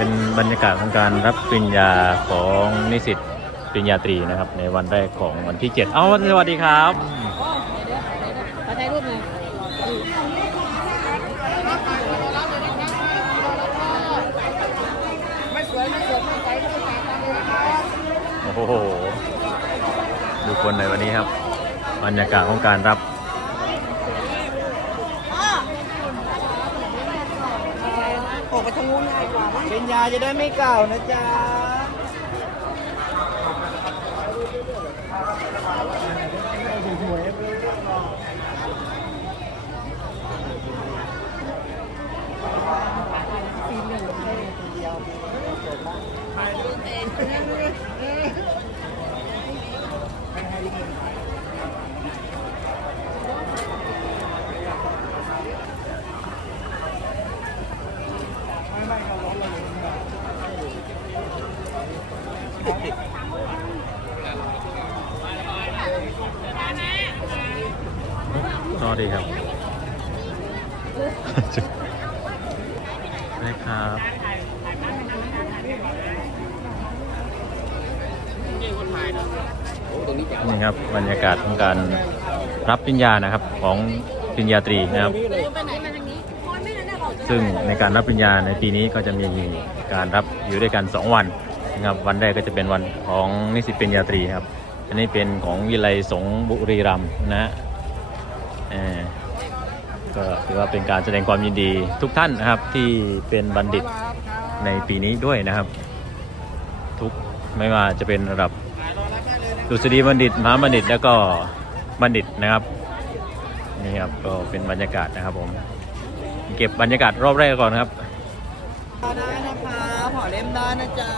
เป็นบรรยากาศของการรับปริญญาของนิสิตปริญญาตรีนะครับ ในวันแรกของวันที่ 7 เอาสวัสดีครับ ขอถ่ายรูปหน่อยไม่สวยไม่สวยไม่ใสก็ไม่จ่ายตังค์เลยนะครับโอ้โห ดูคนในวันนี้ครับ บรรยากาศของการรับ ออกไปทางนู้นง่ายกว่ามั้งเป็นยาจะได้ไม่เก่านะจ๊ะรอ ดีครับได้ครับนี่ครับบรรยากาศของการรับปริญญานะครับของปริญญาตรีนะครับไปไหนมาทางนี้โอ้ยไม่นั่นน่ะบอกจะซึ่งในการรับปริญญาในปีนี้ก็จะมีการรับอยู่ด้วยกัน 2 วัน นะครับวันแรกก็จะเป็นวันของนิสิตปริญญาตรีครับ อันนี้เป็นของวิไลสงบุรีรัมนะฮะเออก็ถือว่าเป็นการแสดงความยินดีทุกท่านนะครับที่เป็นบัณฑิตในปีนี้ด้วยนะครับ ทุกไม่ว่าจะเป็นระดับดุษฎีบัณฑิตมหาบัณฑิตแล้วก็บัณฑิตนะครับนี่ครับก็เป็นบรรยากาศนะครับผมเก็บบรรยากาศรอบแรกก่อนครับได้นะคะหอเล่มได้นะจ๊ะ